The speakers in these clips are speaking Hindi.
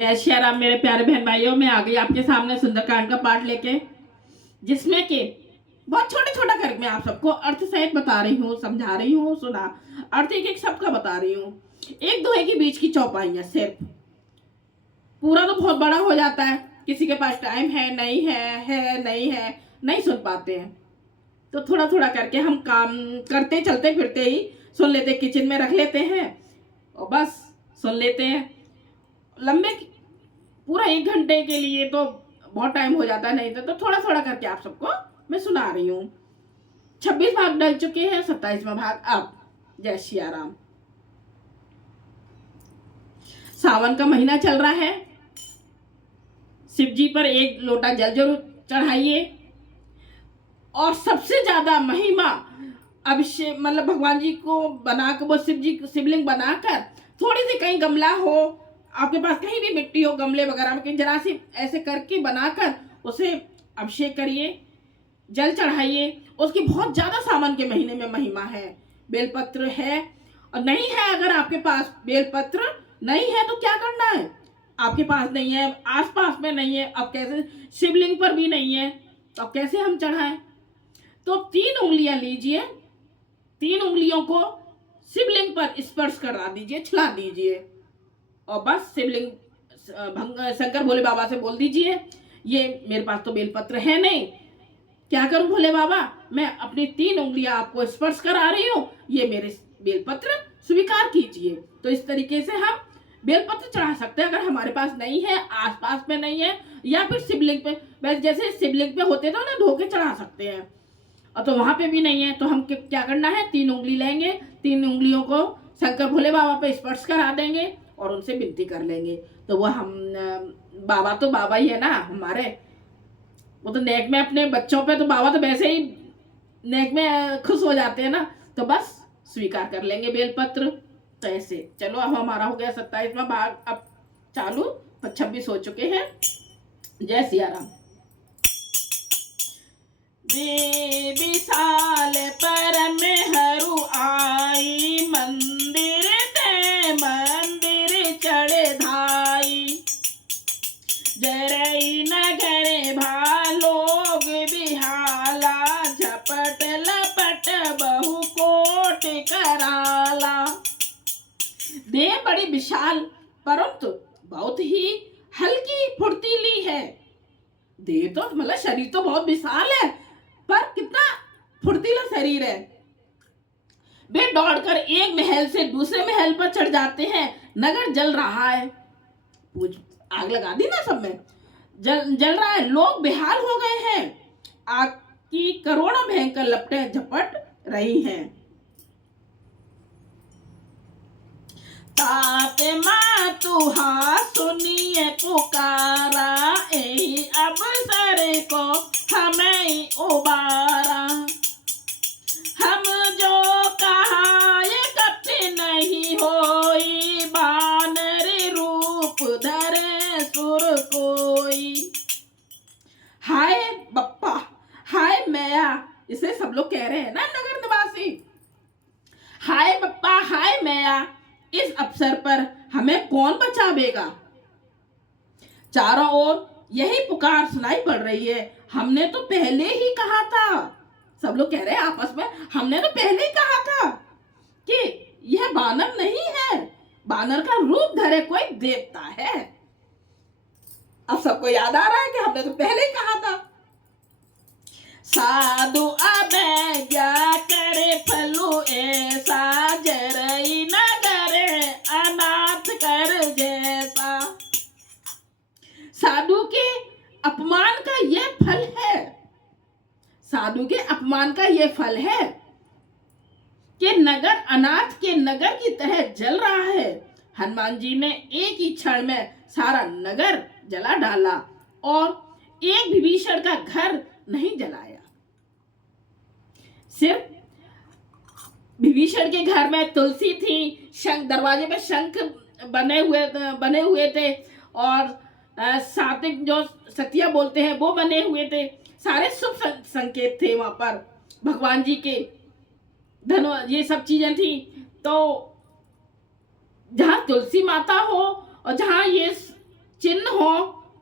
जय श्री राम मेरे प्यारे बहन भाइयों। मैं आ गई आपके सामने सुंदरकांड का पाठ लेके, जिसमें कि बहुत छोटा छोटा करके मैं आप सबको अर्थ सहित बता रही हूँ, समझा रही हूँ। सुना अर्थ एक एक सबका बता रही हूँ। एक दोहे के बीच की चौपाइयाँ सिर्फ, पूरा तो बहुत बड़ा हो जाता है। किसी के पास टाइम है नहीं है, नहीं सुन पाते हैं। तो थोड़ा थोड़ा करके हम काम करते चलते फिरते ही सुन लेते, किचन में रख लेते हैं और बस सुन लेते हैं। लंबे पूरा 1 घंटे के लिए तो बहुत टाइम हो जाता है, नहीं तो थोड़ा थोड़ा करके आप सबको मैं सुना रही हूँ। 26 भाग डल चुके हैं, 27वां भाग अब। जय सिया राम। सावन का महीना चल रहा है। शिव जी पर 1 लोटा जल जरूर चढ़ाइए। और सबसे ज्यादा महिमा अभिषेक, मतलब भगवान जी को बनाकर, वो शिव जी शिवलिंग बनाकर, थोड़ी सी कहीं गमला हो आपके पास, कहीं भी मिट्टी हो गमले वगैरह में, कहीं जरा सी ऐसे करके बनाकर उसे अभिषेक करिए, जल चढ़ाइए। उसकी बहुत ज्यादा सावन के महीने में महिमा है। बेलपत्र है और नहीं है, अगर आपके पास बेलपत्र नहीं है तो क्या करना है। आपके पास नहीं है, आसपास में नहीं है, अब कैसे, शिवलिंग पर भी नहीं है, तो अब कैसे हम चढ़ाएं। तो 3 उंगलियां लीजिए, 3 उंगलियों को शिवलिंग पर स्पर्श करा दीजिए, छिला दीजिए और बस शिवलिंग शंकर भोले बाबा से बोल दीजिए, ये मेरे पास तो बेलपत्र है नहीं, क्या करूं भोले बाबा, मैं अपनी 3 उंगलियां आपको स्पर्श करा रही हूं, ये मेरे बेलपत्र स्वीकार कीजिए। तो इस तरीके से हम बेलपत्र चढ़ा सकते हैं। अगर हमारे पास नहीं है, आसपास में नहीं है, या फिर शिवलिंग पे, जैसे शिवलिंग पे होते थे ना, धो के चढ़ा सकते हैं, और तो वहां पे भी नहीं है, तो हम क्या करना है, 3 उंगली लेंगे, 3 उंगलियों को शंकर भोले बाबा पे स्पर्श करा देंगे और उनसे विनती कर लेंगे। तो वो हम बाबा तो बाबा ही है ना हमारे, वो तो नेक में, अपने बच्चों पे तो बाबा तो वैसे ही नेक में खुश हो जाते हैं ना, तो बस स्वीकार कर लेंगे बेलपत्र। तो ऐसे चलो, अब हमारा हो गया 27वां भाग अब चालू, तो 26 हो चुके हैं। जय सिया राम। देवी साल परम हरू आई, मंदिर ते मंदिर चढ़े धाई, जरई नगर भा लोग बिहाला, झपट लपट बहु कोट कराला। देह बड़ी विशाल परंतु बहुत ही हल्की फुर्तीली है। देह तो मतलब शरीर तो बहुत विशाल है, पर कितना फुर्तीला शरीर है। वे दौड़कर एक महल से दूसरे महल पर चढ़ जाते हैं। नगर जल रहा है, आग लगा दी ना सब में, जल रहा है, लोग बेहाल हो गए हैं। आग की करोड़ों भयंकर लपटें झपट रही हैं। तात माँ तुहा सुनिए पुकारा, यही अवसर को हमें उबारा। हम जो कहा ये कभी नहीं होई, बानर रूप धरे सुर कोई। हाय बप्पा, हाय मैया, इसे सब लोग कह रहे हैं ना नगर निवासी। हाय बप्पा, हाय मैया, इस अवसर पर हमें कौन बचावेगा। चारों ओर यही पुकार सुनाई पड़ रही है। हमने तो पहले ही कहा था, सब लोग कह रहे हैं आपस में, हमने तो पहले ही कहा था कि यह बानर नहीं है, बानर का रूप धरे कोई देवता है। अब सबको याद आ रहा है कि हमने तो पहले ही कहा था। साधु अबैज्ञा करे फलू ऐसा, जरई नगर अनाथ कर जैसा। साधु के अपमान का यह फल है, साधु के अपमान का यह फल है कि नगर अनाथ के नगर की तरह जल रहा है। हनुमान जी ने एक ही क्षण में सारा नगर जला डाला और एक विभीषण का घर नहीं जलाया। सिर्फ विभीषण के घर में तुलसी थी, शंख, दरवाजे पे शंख बने हुए थे, और सात्विक जो सतिया बोलते हैं वो बने हुए थे। सारे शुभ संकेत थे वहां पर भगवान जी के, धनो ये सब चीजें थी। तो जहां तुलसी माता हो और जहां ये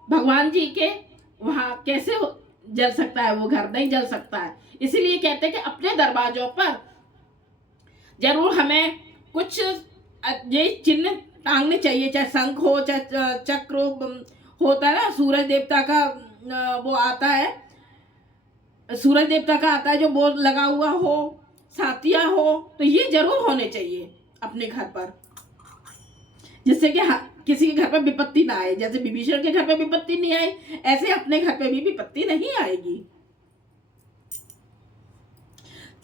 भगवान जी के वहां कैसे जल सकता है, वो घर नहीं जल सकता है। इसीलिए कहते हैं कि अपने दरवाजों पर जरूर हमें कुछ ये चिन्ह टांगने चाहिए, चाहे शंख हो, चाहे चक्र हो। होता है ना सूरज देवता का वो आता है, सूरज देवता का आता है जो बोर्ड लगा हुआ हो, सातिया हो, तो ये जरूर होने चाहिए अपने घर पर, जिससे कि किसी के घर पर विपत्ति ना आए। जैसे विभीषण के घर पे विपत्ति नहीं आई, ऐसे अपने घर पे भी विपत्ति नहीं आएगी।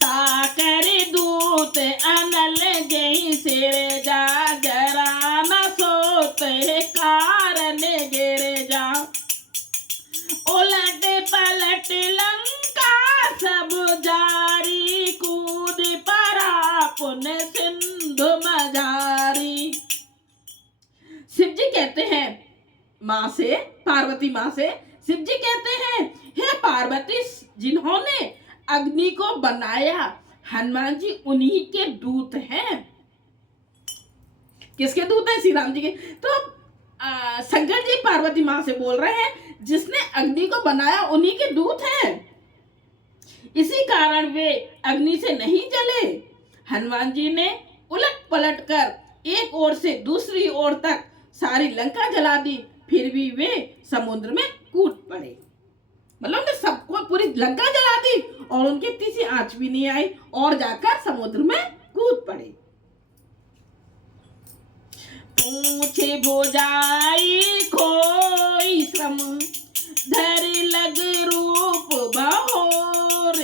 ताकर दूत अनल गई सिर जा, जरा न सोते कारण गिर जा। उलट पलट लंका सब जारी, कूद परा पुन सिंधु मझारी। शिव जी कहते हैं माँ से, पार्वती माँ से शिव जी कहते हैं, हे पार्वती, जिन्होंने अग्नि को बनाया हनुमान जी उन्हीं के दूत हैं। किसके दूत हैं? श्री राम जी के। तो शंकर जी पार्वती माँ से बोल रहे हैं, जिसने अग्नि को बनाया उन्हीं के दूत हैं, इसी कारण वे अग्नि से नहीं जले। हनुमान जी ने उलट पलट कर एक ओर से दूसरी ओर तक सारी लंका जला दी, फिर भी वे समुद्र में कूद पड़े। मतलब ने सबको पूरी लंका जला दी और उनके इतनी सी आंच भी नहीं आई और जाकर समुद्र में कूद पड़े। पूछे भुजाई खोई श्रम, धर लग रूप बहोर।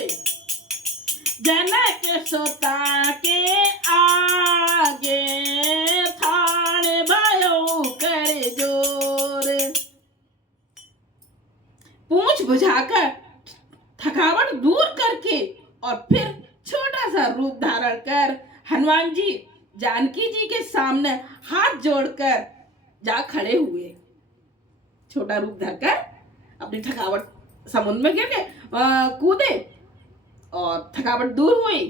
जनक सुता के आगे, थान भयो कर जोर। पूंछ बुझाकर थकावट दूर करके और फिर छोटा सा रूप धारण कर हनुमान जी जानकी जी के सामने हाथ जोड़कर जा खड़े हुए। छोटा रूप धरकर अपनी थकावट समुद्र में गिर के कूदे और थकावट दूर हुई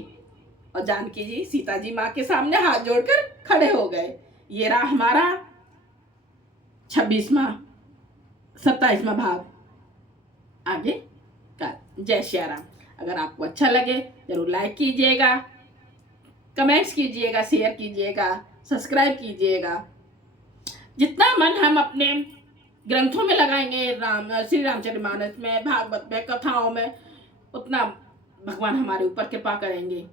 और जानकी जी सीता जी माँ के सामने हाथ जोड़कर खड़े हो गए। ये रहा हमारा 26वां 27वां भाग आगे का। जय श्री राम। अगर आपको अच्छा लगे जरूर लाइक कीजिएगा, कमेंट्स कीजिएगा, शेयर कीजिएगा, सब्सक्राइब कीजिएगा। जितना मन हम अपने ग्रंथों में लगाएंगे, श्री रामचरितमानस में, भागवत में, कथाओं में, उतना भगवान हमारे ऊपर कृपा करेंगे।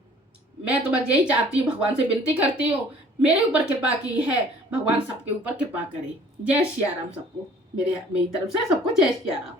मैं तो बस यही चाहती हूँ, भगवान से विनती करती हूँ, मेरे ऊपर कृपा की है, भगवान सबके ऊपर कृपा करे। जय श्री राम सबको, मेरी तरफ से सबको जय श्री राम।